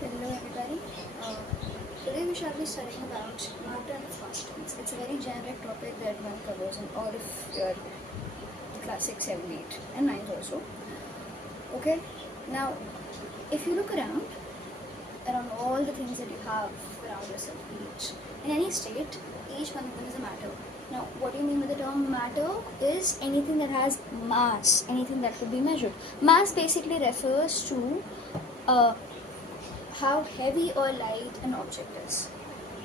Hello everybody. Today we shall be studying about matter and its constants. It's a very generic topic that one covers in all of your classics 7, 8 and 9 also. Okay, now if you look around all the things that you have around yourself, in any state, each one of them is a matter. Now, what do you mean with the term matter? Is anything that has mass, anything that could be measured. Mass basically refers to how heavy or light an object is.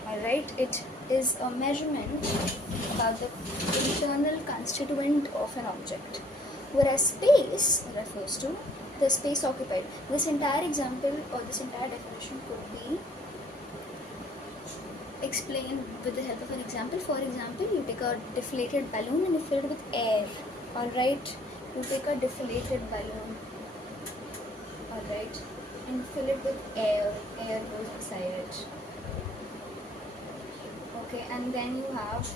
Alright, it is a measurement about the internal constituent of an object. Whereas space refers to the space occupied. This entire example or this entire definition could be explained with the help of an example. For example, you take a deflated balloon and you fill it with air. Alright, you take a deflated balloon. Alright, and fill it with air goes inside it. Okay, and then you have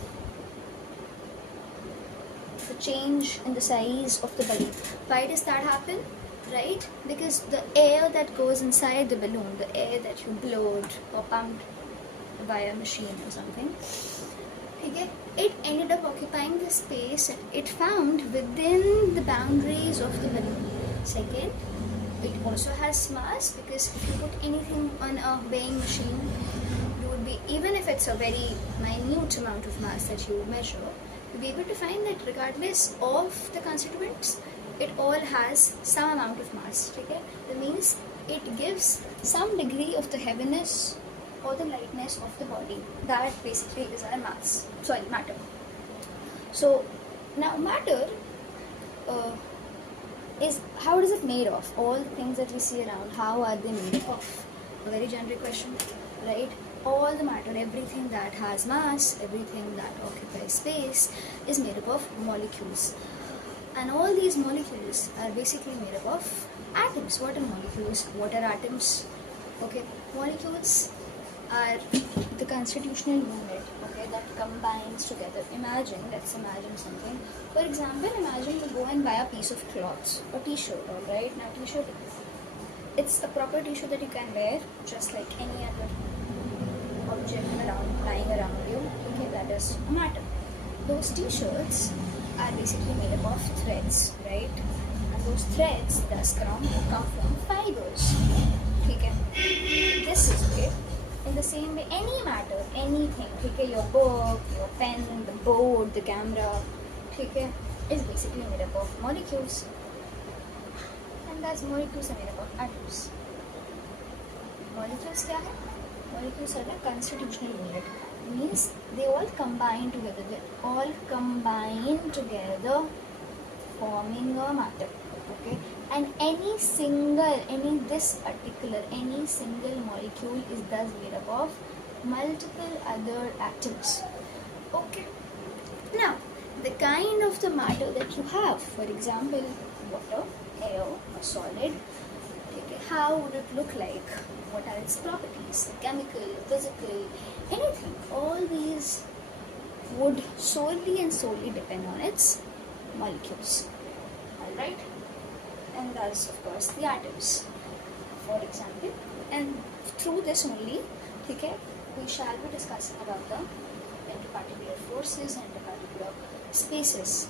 the change in the size of the balloon. Why does that happen? Right? Because the air that goes inside the balloon, the air that you blowed or pumped by a machine or something, okay, it ended up occupying the space that it found within the boundaries of the balloon. Second, it also has mass, because if you put anything on a weighing machine, you would be, even if it's a very minute amount of mass that you measure, you'll be able to find that regardless of the constituents, it all has some amount of mass. Okay? That means it gives some degree of the heaviness or the lightness of the body. That basically is our matter. So now matter is, how is it made of? All the things that we see around, how are they made of? A very generic question, right? All the matter, everything that has mass, everything that occupies space is made up of molecules. And all these molecules are basically made up of atoms. What are molecules? What are atoms? Okay, molecules are the constitutional unit, okay, that combines together. Let's imagine something. For example, imagine you go and buy a piece of cloth, a t-shirt, alright? Now t-shirt, it's a proper t-shirt that you can wear just like any other object lying around you. Okay, that is a matter. Those t-shirts are basically made up of threads, right? And those threads thus come from fibers. Okay, this is okay. In the same way, any matter, anything, okay, your book, your pen, the board, the camera, okay, is basically made up of molecules. And thus molecules are made up of atoms. Molecules क्या है? Molecules are the constitutional unit. It means they all combine together. They all combine together, forming a matter. Okay, and any single molecule is thus made up of multiple other atoms. Okay, now the kind of the matter that you have, for example, water, air, or solid, okay, how would it look like? What are its properties? Chemical, physical, anything. All these would solely depend on its molecules. Alright? And thus, of course, the atoms, for example. And through this only, okay, we shall be discussing about the interparticular forces and interparticular spaces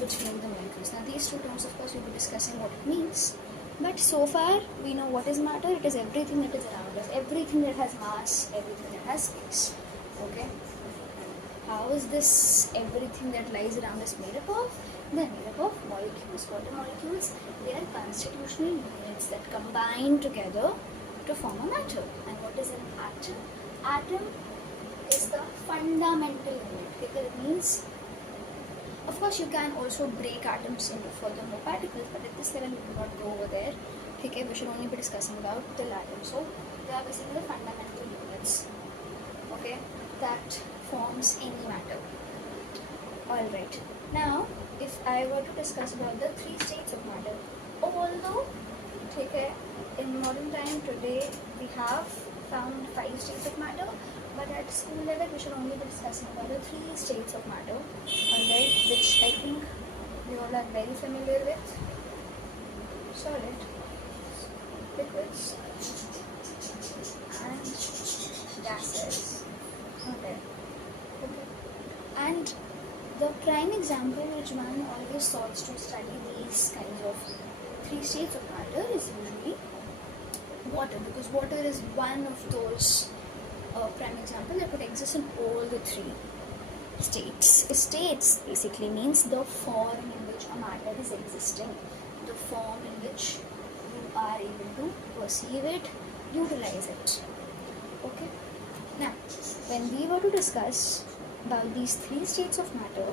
between the molecules. Now, these two terms, of course, we'll be discussing what it means. But so far, we know what is matter. It is everything that is around us, everything that has mass, everything that has space. Okay? How is this everything that lies around us made up of? They are made up of molecules. What are molecules? They are constitutional units that combine together to form a matter. And what is an atom? Atom is the fundamental unit, because it means, of course, you can also break atoms into further more particles, but at this level we will not go over there. Okay, we should only be discussing about the atoms. So they are basically the fundamental units, okay, that forms any matter. Alright, now if I were to discuss about the 3 states of matter, although okay, in modern time today we have found 5 states of matter, but at school level we should only be discussing about the 3 states of matter, alright, which I think we all are very familiar with. Solid, liquids, prime example which one always sorts to study these kinds of three states of matter is usually water, because water is one of those prime example that would exist in all the three states. States basically means the form in which a matter is existing, the form in which you are able to perceive it, utilize it. Okay. Now, when we were to discuss about these three states of matter,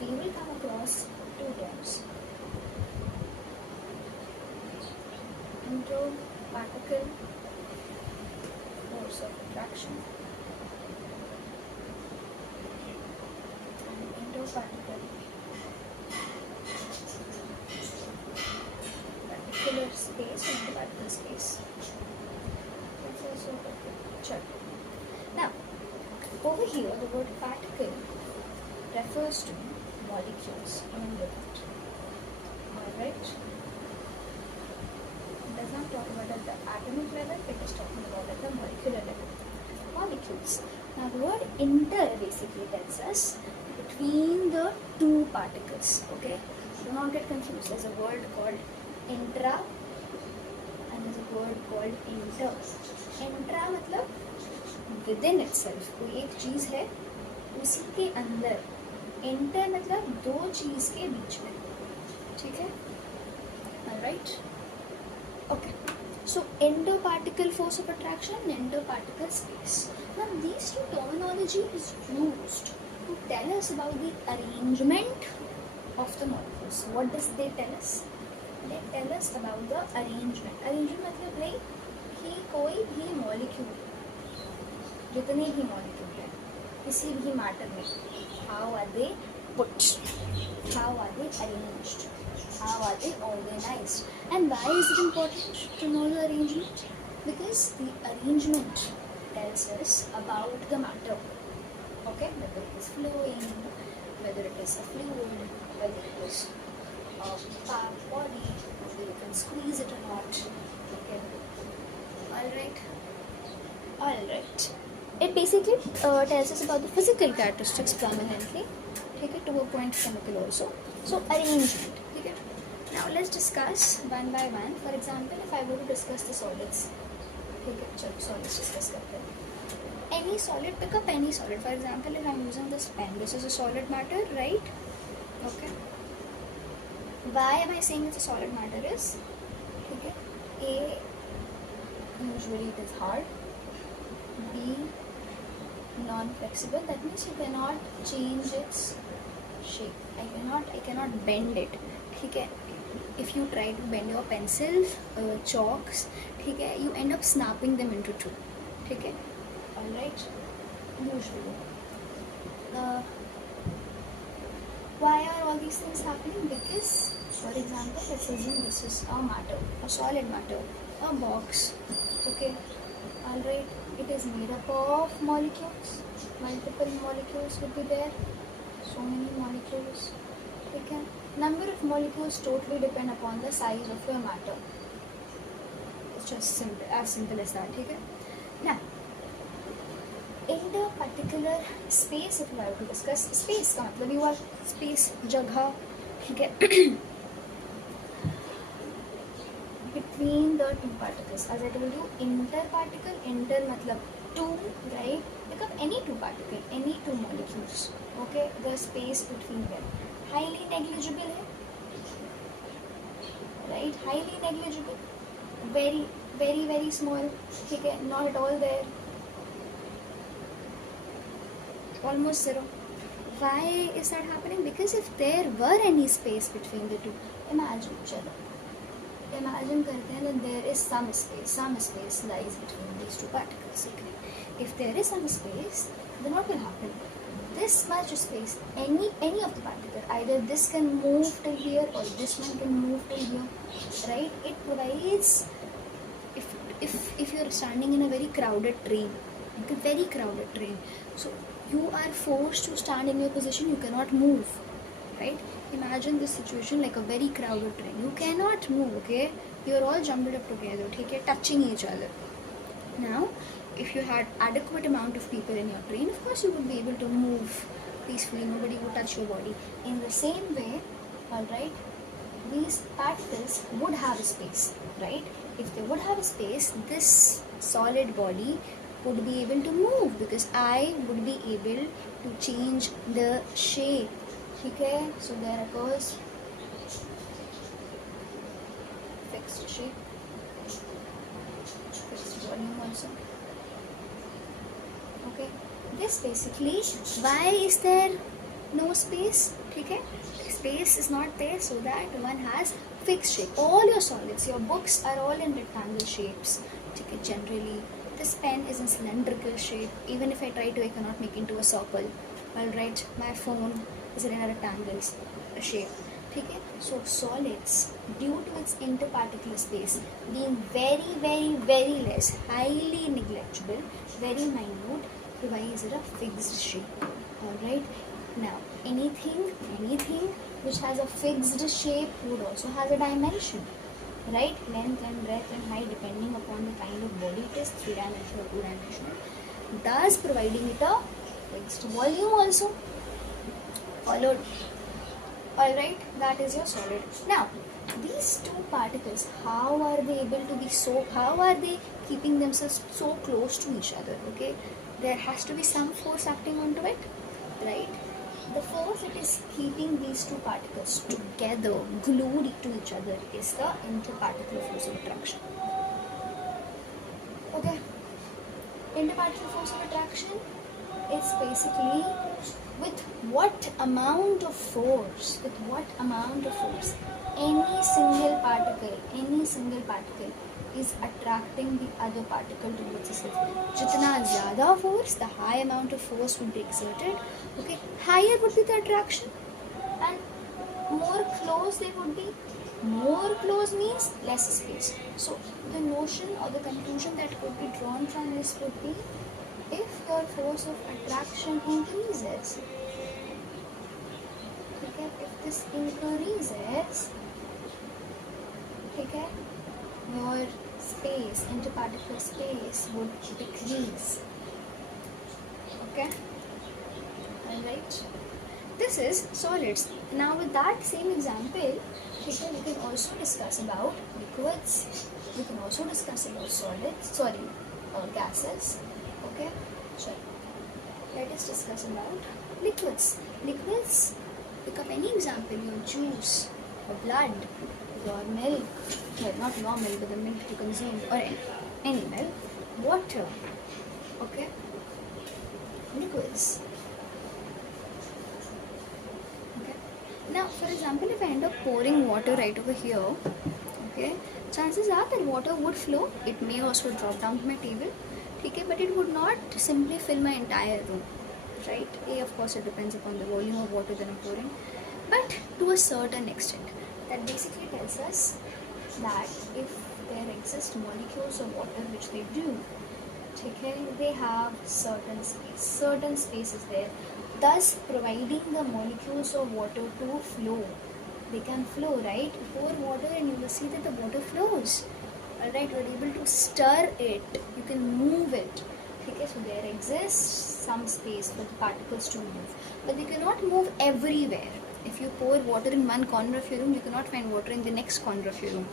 we will come across two terms: interparticle force of attraction and interparticle particular space or interparticle space. That's also a picture. Now, over here, the word particle refers to molecules. Remember that. Alright? It does not talk about at the atomic level, it is talking about at the molecular level. Molecules. Now, the word inter basically tells us between the two particles. Okay? Do not get confused. There's a word called intra and there's a word called inter. Intra मतलब within itself, कोई एक चीज़ है उसी के अंदर. Inter मतलब दो चीज़ के बीच में. ठीक है? Alright? Okay. So interparticle force of attraction and interparticle space. Now these two terminology is used to tell us about the arrangement of the molecules. What does they tell us? They tell us about the arrangement. Arrangement मतलब like कि कोई भी molecule, जितने भी molecule हैं किसी भी matter में, how are they put, how are they arranged, how are they organized, and why is it important to know the arrangement? Because the arrangement tells us about the matter. Okay, whether it is flowing, whether it is a fluid, whether it is a packed body, whether you can squeeze it or not. Okay, alright. It basically tells us about the physical characteristics prominently, okay, to a point chemical also. So arrangement. Okay. Now let's discuss one by one. For example, if I were to discuss the solids, okay, solids discuss करते हैं. Any solid, pick up any solid. For example, if I'm using this pen, this is a solid matter, right? Okay. Why am I saying it's a solid matter is, okay, A, usually it is hard, B, non-flexible, that means you cannot change its shape. I cannot bend it. Okay. If you try to bend your pencils, chalks, okay, you end up snapping them into two. Okay. Alright. Usually. Why are all these things happening? Because, for example, let's assume this is a matter, a solid matter, a box. Okay. Alright. It is made up of molecules. Multiple molecules would be there. So many molecules. Okay. Number of molecules totally depend upon the size of your matter. It's just simple, as simple as that. Okay. Now, interparticular space, if we have to discuss space का मतलब you are space, जगह, ठीक है, between the two particles. As I told you, interparticle, inter मतलब two, right? Pick up any two particle, any two molecules. Okay, the space between them highly negligible है, right? Highly negligible, very very very small, ठीक है, not at all there, almost zero. Why is that happening? Because if there were any space between the two, imagine करते हैं that there is some space lies between these two particles. Okay? If there is some space, then what will happen? This much space, any of the particle, either this can move till here or this one can move till here, right? It provides, if you're standing in a very crowded train, like a very crowded train, so you are forced to stand in your position, you cannot move, right? Imagine this situation like a very crowded train. You cannot move, okay? You're all jumbled up together, okay? Touching each other. Now, if you had adequate amount of people in your train, of course you would be able to move peacefully, nobody would touch your body. In the same way, alright, these particles would have a space, right? If they would have a space, this solid body would be able to move because I would be able to change the shape. Okay, so there occurs fixed shape, fixed volume also. Okay, this basically, why is there no space? Okay, space is not there so that one has fixed shape. All your solids, your books are all in rectangle shapes. Okay, generally this pen is in cylindrical shape. Even if I try to, I cannot make into a circle. Alright, my phone is in a rectangle shape. Okay, so solids, due to its interparticular space being very less, highly negligible, very minute, provides it a fixed shape. Alright, now anything which has a fixed shape would also has a dimension, right? Length and breadth and height depending upon the kind of body it is, 3-dimensional or 2-dimensional, thus providing it a fixed volume also. Followed. Alright, that is your solid. Now, these two particles, how are they keeping themselves so close to each other? Okay, there has to be some force acting onto it, right? The force it is keeping these two particles together, glued to each other, is the interparticular force of attraction. Okay, interparticular force of attraction is basically with what amount of force, any single particle is attracting the other particle towards itself. Jitna zyada force, the high amount of force would be exerted. Okay, higher would be the attraction, and more close they would be. More close means less space. So the notion or the conclusion that could be drawn from this would be, if your force of attraction increases, okay, if this increases, okay, your space, interparticular space would decrease. Okay, alright. This is solids. Now with that same example, we can also discuss about liquids. We can also discuss about gases. Okay, sure. Let us discuss about liquids. Liquids, pick up any example, your juice, your blood, your milk, well, not your milk, but the milk you consume, or any milk, water. Okay, liquids. Okay. Now, for example, if I end up pouring water right over here, okay, chances are that water would flow. It may also drop down to my table. Okay, but it would not simply fill my entire room, right? Of course, it depends upon the volume of water that I'm pouring, but to a certain extent. That basically tells us that if there exist molecules of water, which they do, okay, they have certain space is there, thus providing the molecules of water to flow. They can flow, right? Pour water and you will see that the water flows. Alright, you are able to stir it, you can move it. Okay, so there exists some space for the particles to move, but they cannot move everywhere. If you pour water in one corner of your room, you cannot find water in the next corner of your room,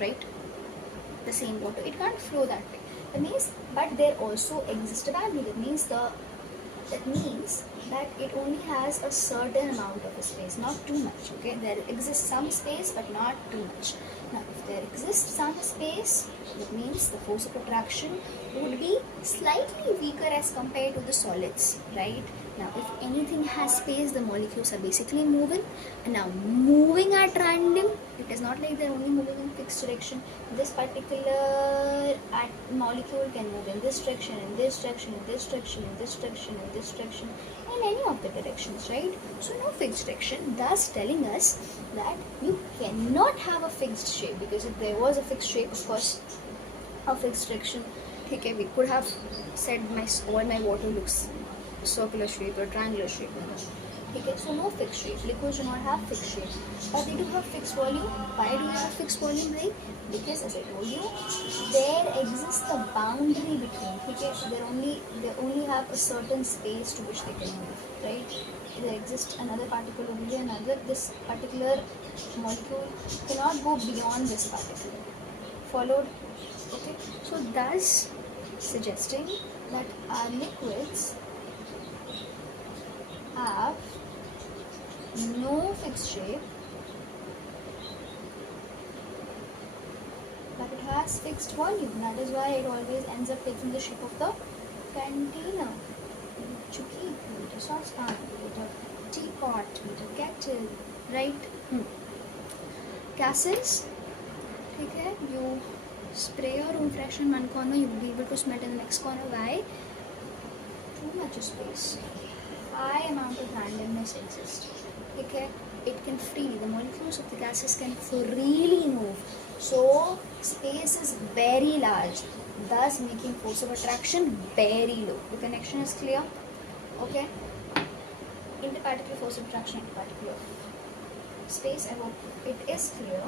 right? The same water, it can't flow that way. That means, but there also exists a boundary. That means that it only has a certain amount of space, not too much. Okay, there exists some space, but not too much. Now, if there exists some space, that means the force of attraction would be slightly weaker as compared to the solids, right? Now, if anything has space, the molecules are basically moving. And now, moving at random, it is not like they're only moving in fixed direction. This particular molecule can move in this direction, in this direction, in this direction, in this direction, in this direction, in any of the directions, right? So, no fixed direction, thus telling us that you cannot have a fixed shape, because if there was a fixed shape, of course, a fixed direction, okay, we could have said all my water looks circular shape or triangular shape. Okay, so no fixed shape. Liquids do not have fixed shape, but they do have fixed volume. Why do they have fixed volume, right? Because as I told you, there exists a boundary between. Okay, they only have a certain space to which they can move, right? There exists another particle over here, another. This particular molecule cannot go beyond this particle. Followed? Okay, so thus suggesting that our liquids have no fixed shape, but it has fixed volume. That is why it always ends up taking the shape of the container. To keep with a saucepan, with a teapot, with a kettle, right? Gases, okay? You spray your room freshener in one corner, you will be able to smell in the next corner. Why? Too much space. High amount of randomness exists. Okay, it can freely, the molecules of the gases can freely move. So space is very large, thus making force of attraction very low. The connection is clear? Okay. Interparticular force of attraction, interparticular space. I hope it is clear.